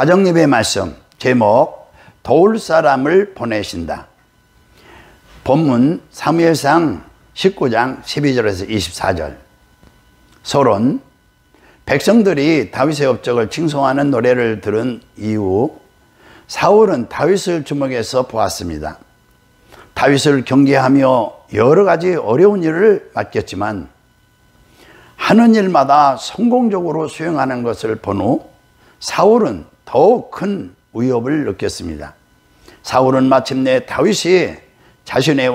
가정예배 말씀 제목 도울 사람을 보내신다. 본문 사무엘상 19장 12절에서 24절. 서론. 백성들이 다윗의 업적을 칭송하는 노래를 들은 이후 사울은 다윗을 주목해서 보았습니다. 다윗을 경계하며 여러 가지 어려운 일을 맡겼지만 하는 일마다 성공적으로 수행하는 것을 본 후 사울은 더욱 큰 위협을 느꼈습니다. 사울은 마침내 다윗이 자신의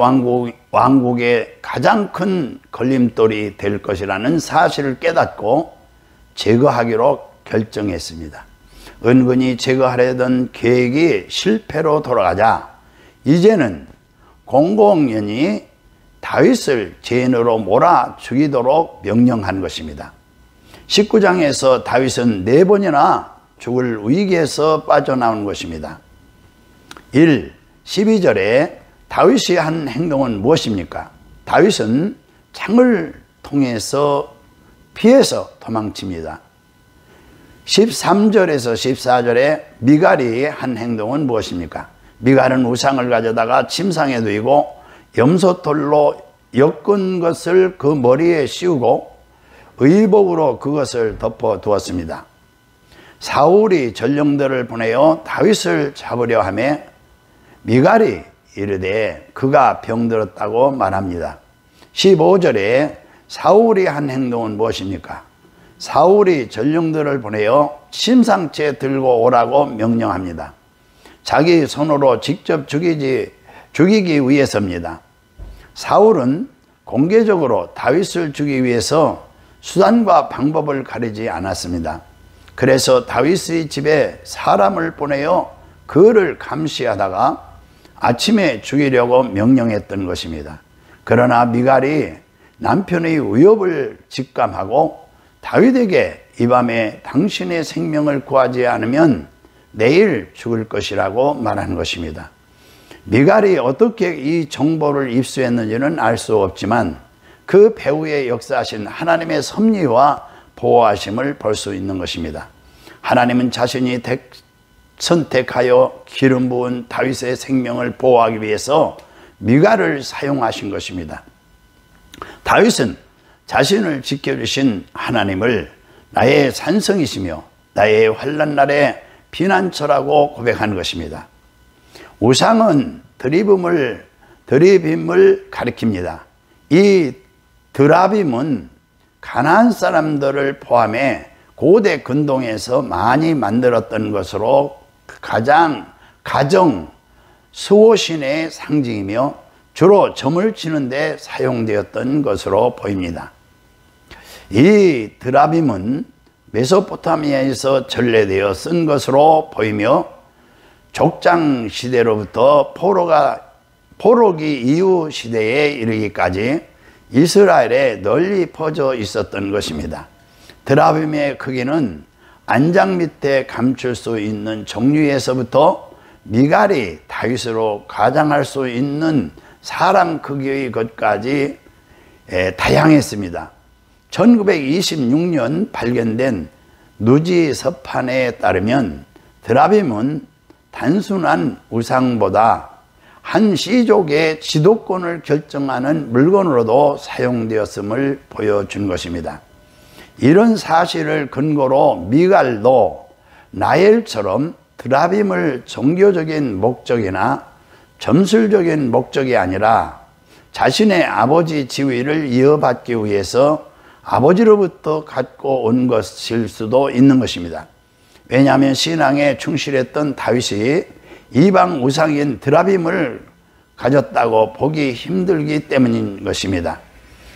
왕국의 가장 큰 걸림돌이 될 것이라는 사실을 깨닫고 제거하기로 결정했습니다. 은근히 제거하려던 계획이 실패로 돌아가자 이제는 공공연히 다윗을 죄인으로 몰아 죽이도록 명령한 것입니다. 19장에서 다윗은 4번이나 죽을 위기에서 빠져나온 것입니다. 1. 12절에 다윗이 한 행동은 무엇입니까? 다윗은 창을 통해서 피해서 도망칩니다. 13절에서 14절에 미갈이 한 행동은 무엇입니까? 미갈은 우상을 가져다가 침상에 두이고 염소털로 엮은 것을 그 머리에 씌우고 의복으로 그것을 덮어 두었습니다. 사울이 전령들을 보내어 다윗을 잡으려 하며 미갈이 이르되 그가 병들었다고 말합니다. 15절에 사울이 한 행동은 무엇입니까? 사울이 전령들을 보내어 심상채 들고 오라고 명령합니다. 자기 손으로 직접 죽이기 위해서입니다. 사울은 공개적으로 다윗을 죽이기 위해서 수단과 방법을 가리지 않았습니다. 그래서 다윗의 집에 사람을 보내어 그를 감시하다가 아침에 죽이려고 명령했던 것입니다. 그러나 미갈이 남편의 위협을 직감하고 다윗에게 이 밤에 당신의 생명을 구하지 않으면 내일 죽을 것이라고 말한 것입니다. 미갈이 어떻게 이 정보를 입수했는지는 알 수 없지만 그 배후에 역사하신 하나님의 섭리와 보호하심을 볼 수 있는 것입니다. 하나님은 자신이 선택하여 기름 부은 다윗의 생명을 보호하기 위해서 미갈을 사용하신 것입니다. 다윗은 자신을 지켜주신 하나님을 나의 산성이시며 나의 환난 날의 피난처라고 고백한 것입니다. 우상은 드라빔을 가리킵니다. 이 드라빔은 가나안 사람들을 포함해 고대 근동에서 많이 만들었던 것으로 가정 수호신의 상징이며 주로 점을 치는 데 사용되었던 것으로 보입니다. 이 드라빔은 메소포타미아에서 전래되어 쓴 것으로 보이며 족장 시대로부터 포로기 이후 시대에 이르기까지 이스라엘에 널리 퍼져 있었던 것입니다. 드라빔의 크기는 안장 밑에 감출 수 있는 종류에서부터 미갈이 다윗으로 가장할 수 있는 사람 크기의 것까지 다양했습니다. 1926년 발견된 누지 서판에 따르면 드라빔은 단순한 우상보다 한 시족의 지도권을 결정하는 물건으로도 사용되었음을 보여준 것입니다. 이런 사실을 근거로 미갈도 나엘처럼 드라빔을 종교적인 목적이나 점술적인 목적이 아니라 자신의 아버지 지위를 이어받기 위해서 아버지로부터 갖고 온 것일 수도 있는 것입니다. 왜냐하면 신앙에 충실했던 다윗이 이방 우상인 드라빔을 가졌다고 보기 힘들기 때문인 것입니다.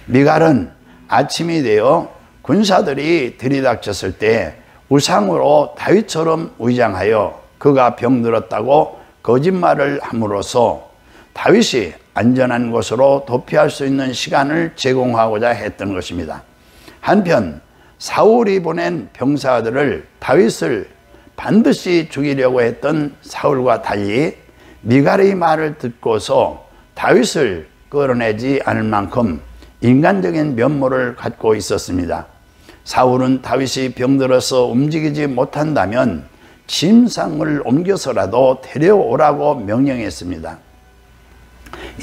미갈은 아침이 되어 군사들이 들이닥쳤을 때 우상으로 다윗처럼 위장하여 그가 병들었다고 거짓말을 함으로써 다윗이 안전한 곳으로 도피할 수 있는 시간을 제공하고자 했던 것입니다. 한편 사울이 보낸 병사들을 다윗을 반드시 죽이려고 했던 사울과 달리 미갈의 말을 듣고서 다윗을 끌어내지 않을 만큼 인간적인 면모를 갖고 있었습니다. 사울은 다윗이 병들어서 움직이지 못한다면 침상을 옮겨서라도 데려오라고 명령했습니다.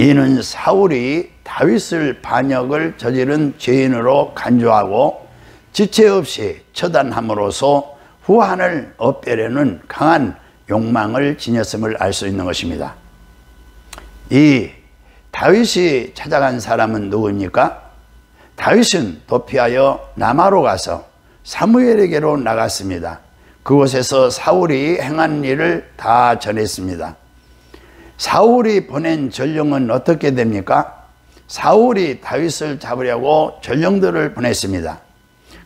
이는 사울이 다윗을 반역을 저지른 죄인으로 간주하고 지체 없이 처단함으로써 후한을 얻으려는 강한 욕망을 지녔음을 알 수 있는 것입니다. 이 다윗이 찾아간 사람은 누구입니까? 다윗은 도피하여 남아로 가서 사무엘에게로 나갔습니다. 그곳에서 사울이 행한 일을 다 전했습니다. 사울이 보낸 전령은 어떻게 됩니까? 사울이 다윗을 잡으려고 전령들을 보냈습니다.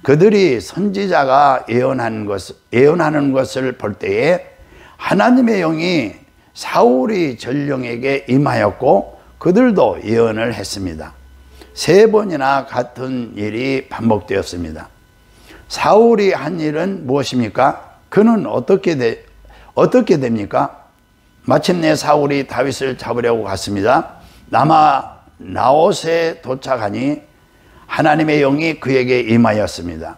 그들이 선지자가 예언하는 것을 볼 때에 하나님의 영이 사울이 전령에게 임하였고 그들도 예언을 했습니다. 3번이나 같은 일이 반복되었습니다. 사울이 한 일은 무엇입니까? 그는 어떻게 됩니까? 마침내 사울이 다윗을 잡으려고 갔습니다. 남아 나옷에 도착하니 하나님의 영이 그에게 임하였습니다.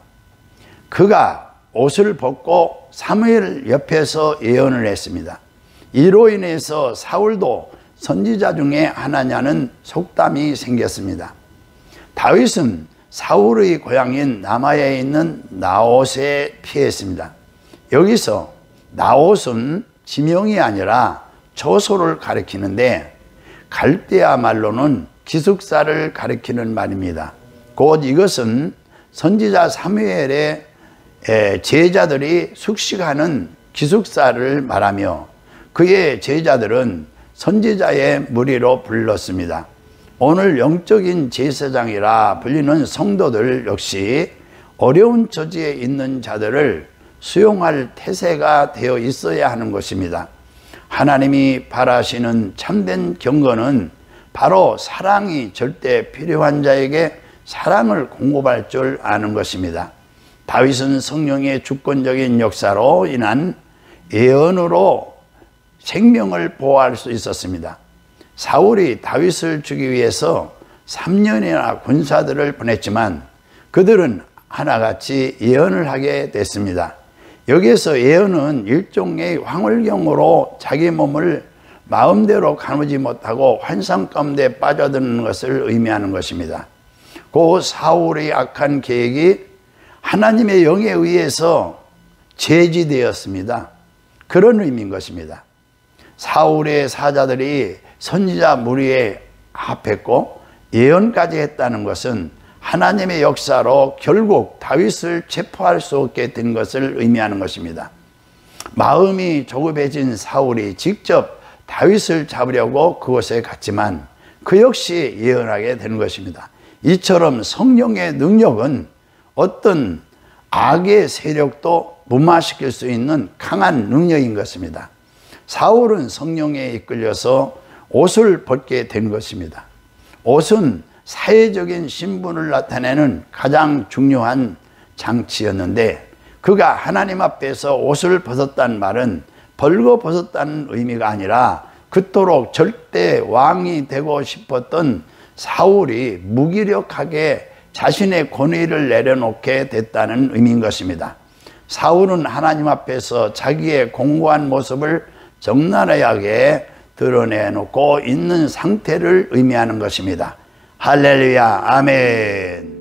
그가 옷을 벗고 사무엘 옆에서 예언을 했습니다. 이로 인해서 사울도 선지자 중에 하나냐는 속담이 생겼습니다. 다윗은 사울의 고향인 남아에 있는 나옷에 피했습니다. 여기서 나옷은 지명이 아니라 조소를 가리키는데 갈대아 말로는 기숙사를 가리키는 말입니다. 곧 이것은 선지자 사무엘의 제자들이 숙식하는 기숙사를 말하며 그의 제자들은 선지자의 무리로 불렀습니다. 오늘 영적인 제사장이라 불리는 성도들 역시 어려운 처지에 있는 자들을 수용할 태세가 되어 있어야 하는 것입니다. 하나님이 바라시는 참된 경건은 바로 사랑이 절대 필요한 자에게 사랑을 공급할 줄 아는 것입니다. 다윗은 성령의 주권적인 역사로 인한 예언으로 생명을 보호할 수 있었습니다. 사울이 다윗을 주기 위해서 3년이나 군사들을 보냈지만 그들은 하나같이 예언을 하게 됐습니다. 여기에서 예언은 일종의 황홀경으로 자기 몸을 마음대로 가누지 못하고 환상 가운데 빠져드는 것을 의미하는 것입니다. 그 사울의 악한 계획이 하나님의 영에 의해서 제지되었습니다. 그런 의미인 것입니다. 사울의 사자들이 선지자 무리에 합했고 예언까지 했다는 것은 하나님의 역사로 결국 다윗을 체포할 수 없게 된 것을 의미하는 것입니다. 마음이 조급해진 사울이 직접 다윗을 잡으려고 그곳에 갔지만 그 역시 예언하게 되는 것입니다. 이처럼 성령의 능력은 어떤 악의 세력도 무마시킬 수 있는 강한 능력인 것입니다. 사울은 성령에 이끌려서 옷을 벗게 된 것입니다. 옷은 사회적인 신분을 나타내는 가장 중요한 장치였는데 그가 하나님 앞에서 옷을 벗었다는 말은 벌거벗었다는 의미가 아니라 그토록 절대 왕이 되고 싶었던 사울이 무기력하게 자신의 권위를 내려놓게 됐다는 의미인 것입니다. 사울은 하나님 앞에서 자기의 공고한 모습을 적나라하게 드러내놓고 있는 상태를 의미하는 것입니다. 할렐루야, 아멘.